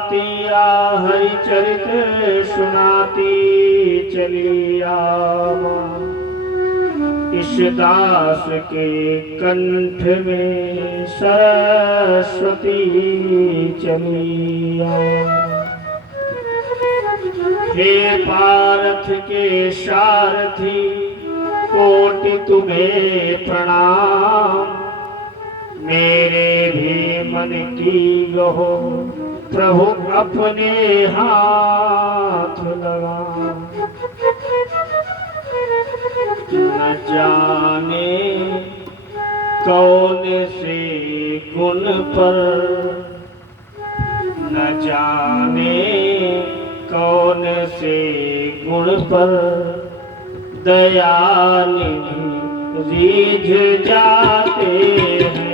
आतिया हरिचरित सुनाती चली आवा। इस दास के कंठ में सरस्वती चली आवा। हे पारथ के सारथी कोटि तुम्हें प्रणाम। मेरे भी मन की गहो प्रभु अपने हाथ लगा। न जाने कौन से गुण पर, न जाने कौन से गुण पर दयानिधि रीझ जाते हैं।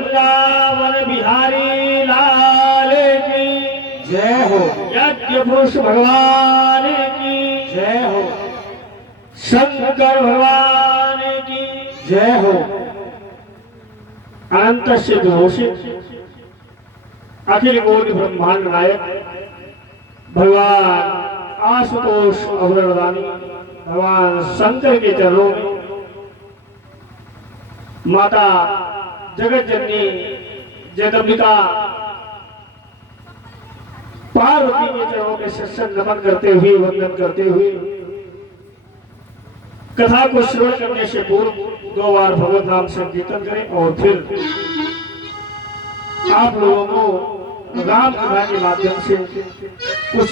वृंदावन बिहारी लाल की जय हो। यज्ञ पुरुष भगवान की जय हो। शंकर भगवान की जय हो। अनंत सिद्ध घोषित अखिल कोटि ब्रह्मांड नायक भगवान आशुतोष अभरदानी भगवान शंकर के चरणों में माता जगत जननी जगदम्बिका पार्वती के चरणों में सत्संग नमन करते हुए वंदन करते हुए कथा को श्रवण करने से पूर्व 2 बार भगवत नाम संकीर्तन करें और फिर आप लोगों को राम कथा के माध्यम से कुछ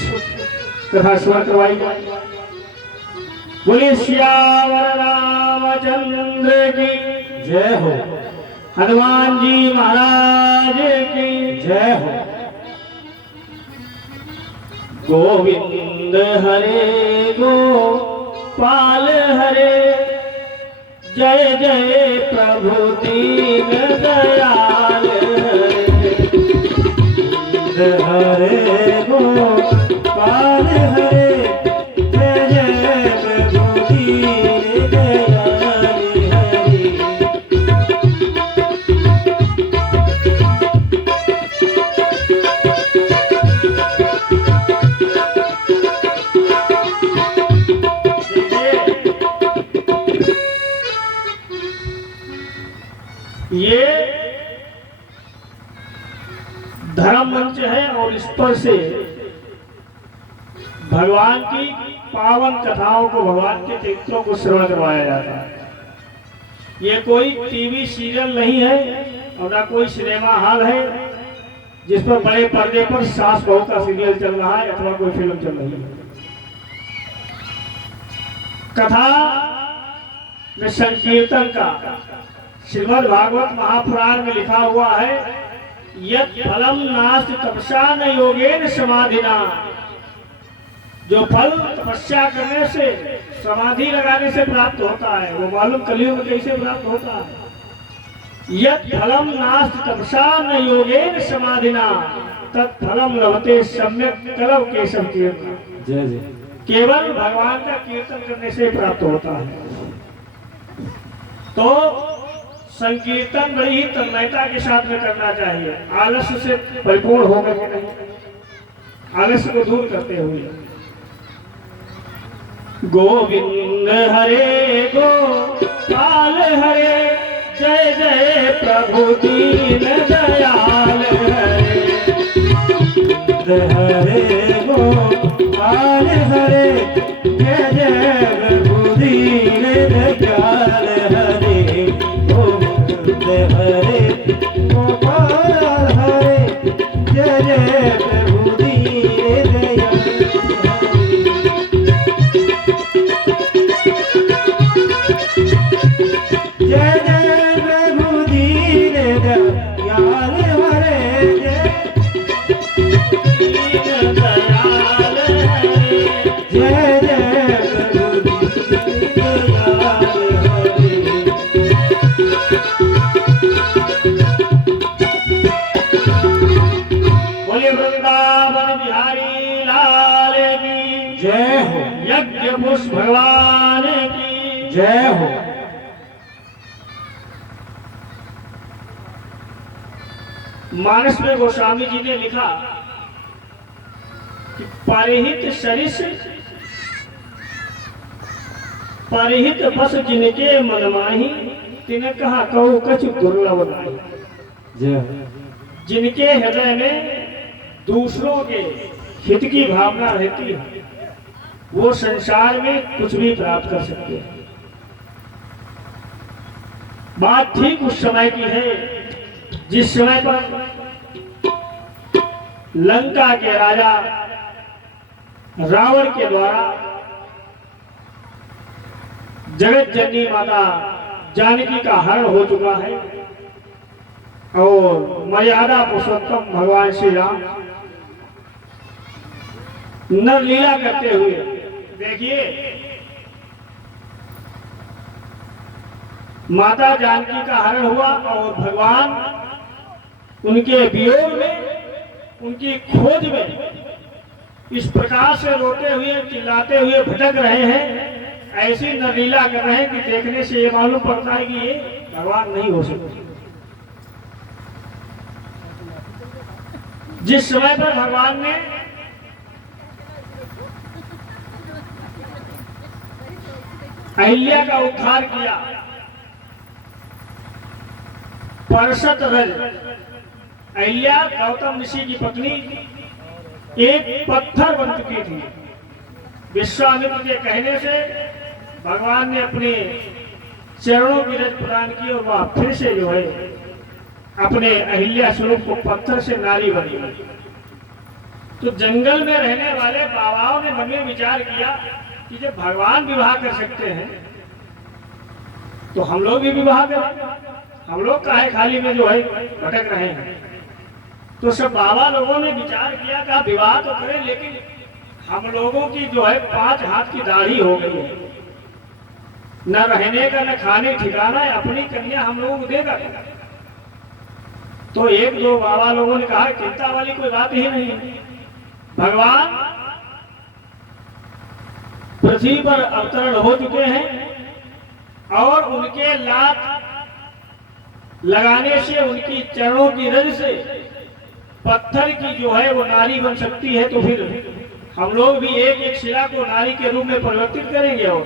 कथा श्रवण करवाई जाए। बोले श्यावर रामचंद्र की जय हो। हनुमान जी महाराज की जय हो। गोविंद हरे गोपाल हरे जय जय प्रभु दीन दयाल हरे गोपाल हरे जय जय प्रभु दीन दयाल हरे। ये धर्म मंच है और इस पर से भगवान की पावन कथाओं को भगवान के चरित्रों को श्रवण करवाया जाता है। ये कोई टीवी सीरियल नहीं है और ना कोई सिनेमा हॉल है जिस पर बड़े पर्दे पर सास बहू का सीरियल चल रहा है अथवा कोई फिल्म चल रही है। कथा में संकीर्तन का श्रीमद् भागवत महापुराण में लिखा हुआ है यत् फलम नास्ति तपस्या न योगेन समाधिना। जो फल तपस्या करने से समाधि लगाने से प्राप्त होता है वो मालूम कलियुग में कैसे प्राप्त होता है। यत् फलम नास्ति तपस्या न योगेन समाधिना तत्फलम लभते सम्यक कलव केशव कीर्तन। जय जय। केवल भगवान का कीर्तन करने से प्राप्त होता है। तो संकीर्तन बड़ी ही तन्मयता के साथ में करना चाहिए, आलस्य से परिपूर्ण होकर के नहीं, आलस्य को दूर करते हुए। गोविंद हरे गोपाल हरे जय जय प्रभु दीन दयाल हरे। हरे गोपाल हरे जय जय प्रभु दीन दयाल हरे। हरे गोपाल हरे जय जय प्रभु दीन दयाल जय जय प्रभु दीन दयाल हरे दीन दयाल हरे जय जय प्रभु दीन दयाल हरे। बोले वृंदावन बिहारी लाल की जय हो। यज्ञ पुरुष भगवान की जय हो। मानस में गोस्वामी जी ने लिखा कि परिहित सरिस परिहित बस जिनके मन माही तिन कहा कहू कछु दुर्लभ नाही। जय हो। जिनके हृदय में दूसरों के हित की भावना रहती है वो संसार में कुछ भी प्राप्त कर सकते हैं। बात ठीक उस समय की है जिस समय पर लंका के राजा रावण के द्वारा जगत जननी माता जानकी का हरण हो चुका है और मर्यादा पुरुषोत्तम भगवान श्री राम नर लीला करते हुए देखिए माता जानकी का हरण हुआ और भगवान उनके वियोग में, उनकी खोज में इस प्रकार से रोते हुए चिल्लाते हुए भटक रहे हैं, ऐसी नरीला कर रहे हैं कि देखने से ये मालूम पड़ता है कि ये भगवान नहीं हो सकते। जिस समय पर भगवान ने अहिल्या का उद्धार किया, परसत रज, अहिल्या गौतम ऋषि की पत्नी एक पत्थर बन चुकी थी। विश्वामित्र के कहने से भगवान ने अपने चरणों की रज प्रदान की और वह फिर से जो है अपने अहिल्या स्वरूप को पत्थर से नारी बनी। तो जंगल में रहने वाले बाबाओं ने मन में विचार किया कि जब भगवान विवाह कर सकते हैं तो हम लोग भी विवाह करें, हम लोग काहे खाली में जो है भटक रहे हैं। तो सब बाबा लोगों ने विचार किया कि विवाह तो करें, लेकिन हम लोगों की जो है 5 हाथ की दाढ़ी हो गई है, न रहने का न खाने ठिकाना है, अपनी कन्या हम लोगों को देगा। तो 1-2 बाबा लोगों ने कहा चिंता वाली कोई बात ही नहीं है, भगवान पृथ्वी पर अवतरण हो चुके हैं और उनके लात लगाने से, उनकी चरणों की रज से पत्थर की जो है वो नारी बन सकती है। तो फिर हम लोग भी एक शिला को नारी के रूप में परिवर्तित करेंगे और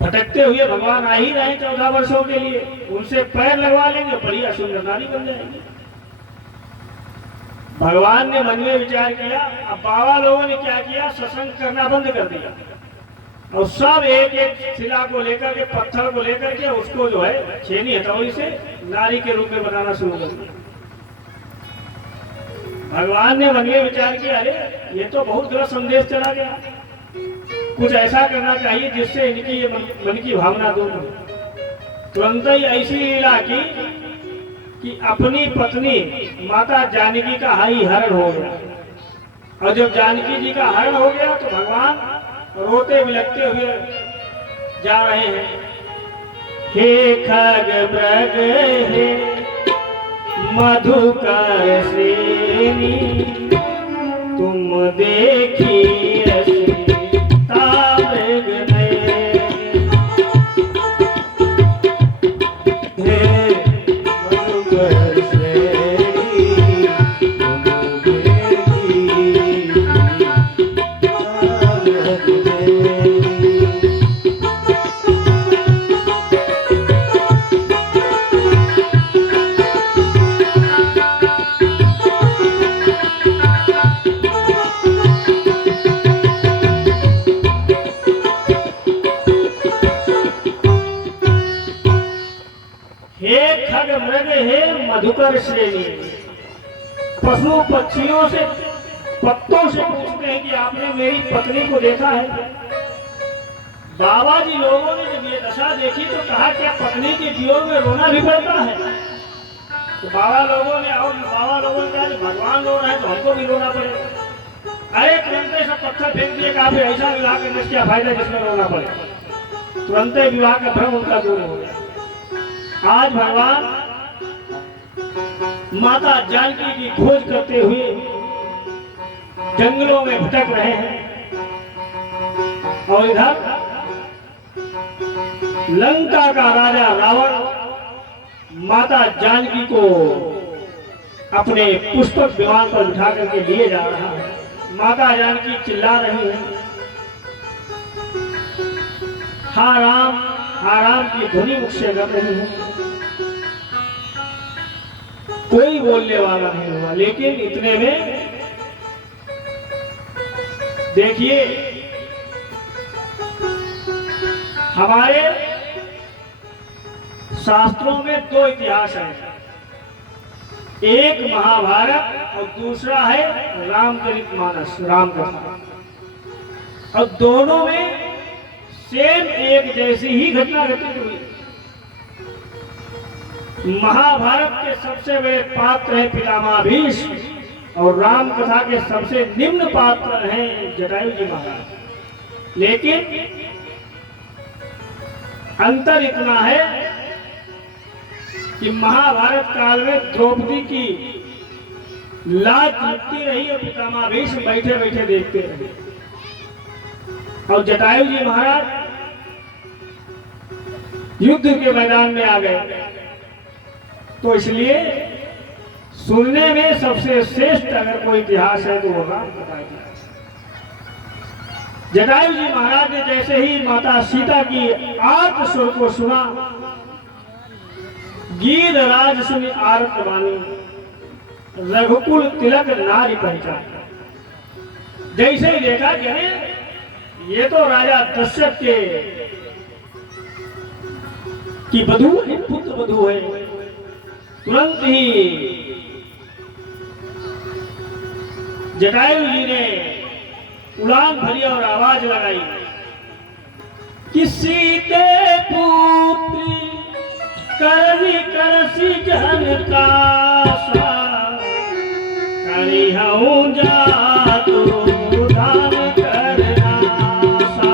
भटकते हुए भगवान आ ही रहे 14 वर्षों के लिए, उनसे पैर लगवा लेंगे, बढ़िया सुंदर नारी बन जाएंगे। भगवान ने मन में विचार किया। अब बाबा लोगों ने क्या किया, सत्संग करना बंद कर दिया और सब एक शिला को लेकर के, पत्थर को लेकर के उसको जो है छेनी हथौड़ी से नारी के रूप में बनाना शुरू कर दिया। भगवान ने मन में विचार किया, अरे ये तो बहुत गलत संदेश चला गया, कुछ ऐसा करना चाहिए जिससे इनकी ये मन की भावना दूर हो। तुरंत ही ऐसी लीला की कि अपनी पत्नी माता जानकी का हरण हो गया, और जब जानकी जी का हरण हो गया तो भगवान रोते बिलखते हुए जा रहे हैं। हे खग मृग हे मधुकर श्रेणी, तुम देखी मधुकर श्रेणी, पशु पक्षियों से, पत्तों से पूछते हैं कि आपने मेरी पत्नी को देखा है। बाबा जी लोगों ने जब ये दशा देखी तो कहा क्या पत्नी के वियोग में रोना भी पड़ता है। तो बाबा लोगों ने कहा भगवान रो रहे हैं तो हमको भी रोना पड़ेगा। अरे तुरंत ऐसा पत्थर फेंक दिए, कहा ऐसा विवाह करने से क्या फायदा जिसमें रोना पड़े। तुरंत विवाह का भ्रम उनका दूर हो गया। आज भगवान माता जानकी की खोज करते हुए जंगलों में भटक रहे हैं और इधर लंका का राजा रावण माता जानकी को अपने पुष्पक विमान पर बिठा करके लिए जा रहा है। माता जानकी चिल्ला रही है, हा राम की ध्वनि मुख से कर रही है। कोई बोलने वाला नहीं हुआ, लेकिन इतने में देखिए हमारे शास्त्रों में 2 इतिहास हैं, एक महाभारत और दूसरा है रामचरितमानस, रामकथा। और दोनों में सेम एक जैसी ही घटना घटित हुई। महाभारत के सबसे बड़े पात्र हैं पितामह भीष्म और राम कथा के सबसे निम्न पात्र हैं जटायु जी महाराज। लेकिन अंतर इतना है कि महाभारत काल में द्रौपदी की लाज टूटती रही और पितामह भीष्म बैठे बैठे देखते रहे। और जटायु जी महाराज युद्ध के मैदान में आ गए। तो इसलिए सुनने में सबसे श्रेष्ठ अगर कोई इतिहास है तो वो राम कथा इतिहास। जटायु जी महाराज ने जैसे ही माता सीता की आर्त स्वर को सुना, गीत राज सुनी आरत वाणी, रघुकुल तिलक नारी पहचान। जैसे ही देखा कि ये तो राजा दशरथ के की वधू है, पुत्र वधू है। तुरंत ही जटायु जी ने उड़ान भरी और आवाज लगाई कि सीते पुत्री करनी करसी जहन का करी हूँ जा तू दान करना सा।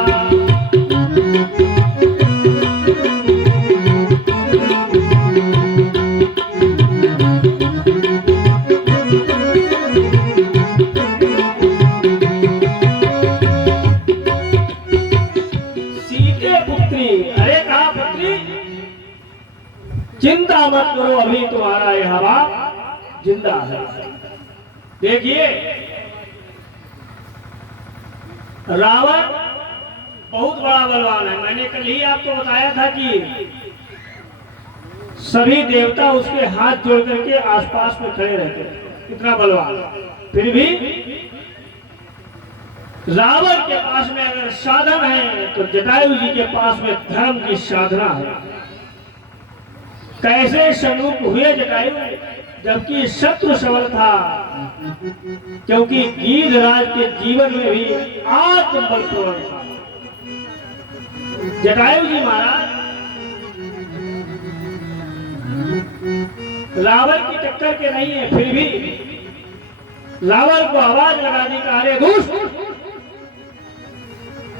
चिंता मत करो, अभी तुम्हारा यह बाप जिंदा है। देखिए रावण बहुत बड़ा बलवान है। मैंने कल ही आपको बताया था कि सभी देवता उसके हाथ जोड़ करके आसपास में खड़े रहते हैं, इतना बलवान। फिर भी रावण के पास में अगर साधन है तो जटायु जी के पास में धर्म की साधना है। कैसे सन्मुख हुए जटायु, जबकि शत्रु सबल था, क्योंकि गीधराज के जीवन में भी आत्मबल प्रबल था। जटायु जी महाराज रावण की टक्कर के नहीं है, फिर भी रावण को आवाज लगा दी, अरे दुष्ट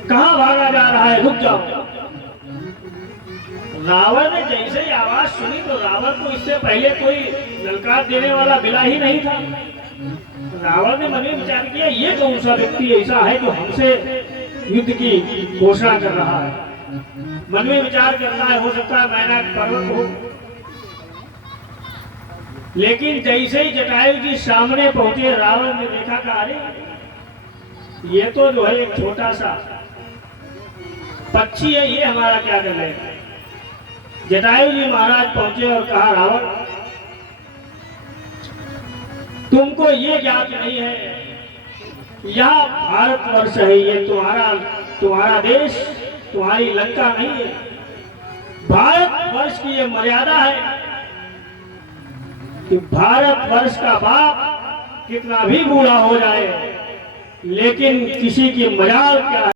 कहां भागा जा रहा है, रुक जाओ। रावण ने जैसे ही आवाज सुनी तो रावण को इससे पहले कोई ललकार देने वाला मिला ही नहीं था। रावण ने मन में विचार किया, ये कौन सा व्यक्ति ऐसा है जो हमसे युद्ध की घोषणा कर रहा है। मन में विचार करता है, हो सकता है मैना पर्वत हो। लेकिन जैसे ही जटायु जी सामने पहुंचे, रावण ने देखा कि अरे ये तो जो है एक छोटा सा पक्षी है, ये हमारा क्या कर रहे हैं। जटायु जी महाराज पहुंचे और कहा, रावण तुमको ये ज्ञात नहीं है, यह भारतवर्ष है, ये तुम्हारा देश, तुम्हारी लंका नहीं है। भारतवर्ष की ये मर्यादा है कि भारतवर्ष का बाप कितना भी बूढ़ा हो जाए, लेकिन किसी की मजाल क्या है।